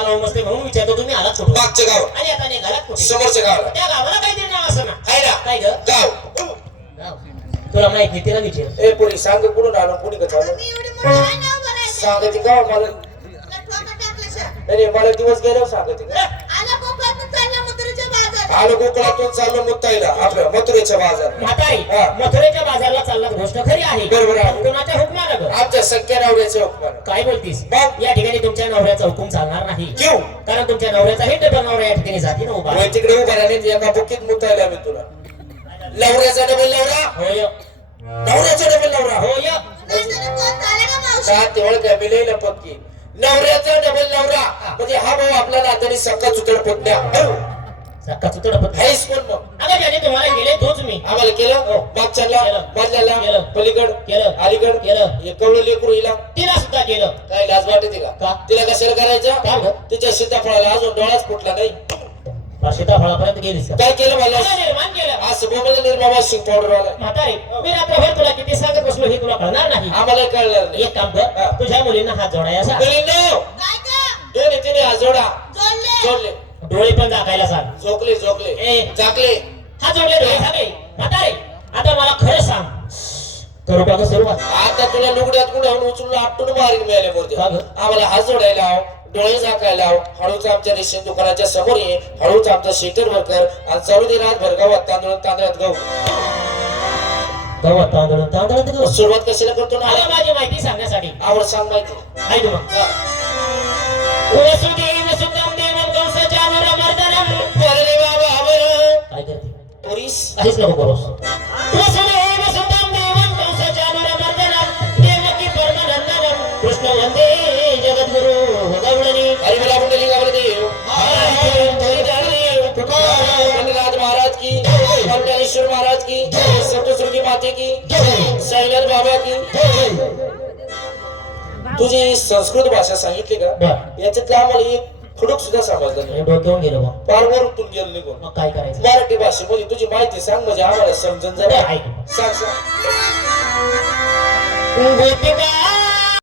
मला उमसते म्हणून विचारतो तुम्ही आलात कुठून मागच्या गाव आणि आता निघालात कुठे? समोरच्या गावाला. त्या गावाला काहीतरी नाव असं ना. आहे ना? काय ग? गाव गाव. तुला माहीत नाही तिला विचार. ए पुरी सांग कुठून आलो कुणी का चालू मी एवढी मोठी आहे ना बरं सांगते गाव मला. नाही, मला दिवस गेल्यावर सांगते आला कोकणातून चालला मथुरेच्या बाजारात. आलो कोकणातून चाललो मुत्ताईला आपल्या मथुरेच्या बाजार म्हातारी हा. मथुरेच्या बाजारला चाललात गोष्ट खरी आहे. बरोबर आहे. पण कोणाच्या हुकमानं ग आमच्या सख्या नवऱ्याच्या हुकमान काय बोलतीस? मग? या ठिकाणी तुमच्या नवऱ्याचा हुकूम चालणार नाही. क्यू? कारण तुमच्या नवऱ्याचा हे डबल नवरा या ठिकाणी जाती ना उभा. होय तिकडे उभा राहिले एका बुकीत मुतायला मी तुला. नवऱ्याचा डबल नवरा? होय. नवऱ्याचा डबल नवरा? हो होय? का तेवढं काय मिळेल पक्की नवऱ्याचा डबल नवरा? म्हणजे हा भाऊ आपला नात्याने सक्का चुतड पत्न्या सक्का चुतड पत्नी. हायस कोण मग. अगं ज्याने तुम्हाला गेले आम्हाला केलं हो. मागच्याला केलं. मधल्याला. पलीकड केलं. अलीकड केलं. हे कवळं लेकरू हिला तिला सुद्धा केलं काय लाज वाटते का का? तिला कशाला करायचं ग? तिच्या सीताफळाला अजून डोळाच फुटला नाही सीताफळापर्यंत गेलीस का काय केलं मला निर्माण केलं असं बोंबला सिंग पावडर वाला म्हातारी मी रात्रभर तुला किती सांगत बसलो हे तुला कळणार नाही आम्हाला कळणार नाही एक काम कर तुझ्या मुलींना हात मुलींनो, काय गं? दोन्ही तिने हा जोडा जोडले. डोळे पण दाखायला सांग झोकले झोकले ए. झाकले हात जोडले झाले म्हातारी आता मला खरं सांग. करू का सुरुवात? आता तुला लुगड्यात कुठं उचलून आपटून मारीन मिळाले मोरते का ग? आम्हाला हात जोडायला डोळे झाकायला हळूच आमच्या रेशन दुकानाच्या समोर ये. हळूच आमचा शेटर वर कर. आणि चालू दे रात भरगावात तांदूळ तांदळात गहू. गवत तांदळ तांदळ ते गवत. सुरुवात कशाला करतो ना? मला माझी माहिती सांगण्यासाठी. आवड सांग माहिती ऐक मग. वसुदेव काहीच नको करूस. कृष्ण वंदे जगद्गुरु गवळणी कुंडली महाराज की मंडलेश्वर महाराज की सप्तशृंगी माते की शैलज बाबा की. तुझी संस्कृत भाषा सांगितली का? बर. याच्यातलं आम्हाला एक खडूक सुद्धा समजलं नाही डोक्यावरून गेलो मग फार वरतून गेलं निघून. मग काय करायचं? मराठी भाषेमध्ये तुझी माहिती सांग म्हणजे आम्हाला समजून जाईल सांग सांग.